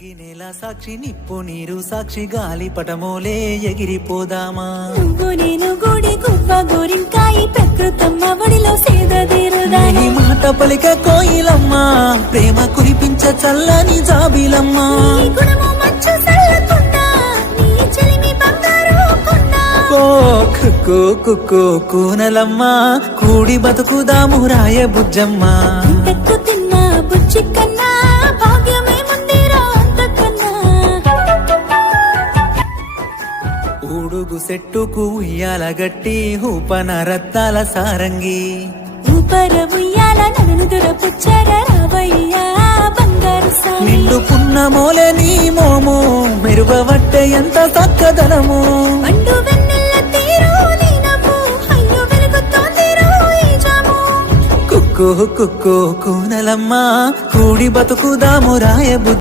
నింగినేల సాక్షి నిప్పు నీరు సాక్షి గాలి పటమోలే ఎగిరిపోదామా నువ్వు నేను గూడి గువ్వ గోరింకాయి ప్రకృతమ్మ ఒడిలో సేదదేరుదాని మాట పలిక కోయిలమ్మ ప్రేమ కురిపించ చల్లని జాబిలమ్మ నీ గుణము మంచు సల్లకుండా నీ చెలిమి బంగారు కొండ కుక్కు కుక్కు కూనలమ్మ కూడి బతుకుదాము రాయ బుజ్జమ్మ ఇంతకు తిన్న బుజ్జి కన్నా భాగ్యమే ముందిరా అంతకన్నా ఊడుగు సెట్టుకు ఉయ్యాల గట్టి ఊపన రత్తాల సారంగి ఊపర ఉయ్యాల నన్ను దురపుచ్చర రావయ్యా బంగారు సాయి నిండు పున్నమోలే నీ మోము మెరుగవట్టే ఎంత చక్కదనము పండు వెన్నెల తీరు నీ నవ్వు అయ్యో వెలుగుతోంది ఈ జాము కుక్కు కుక్కు కూనలమ్మ కూడి బతుకుదాము రాయ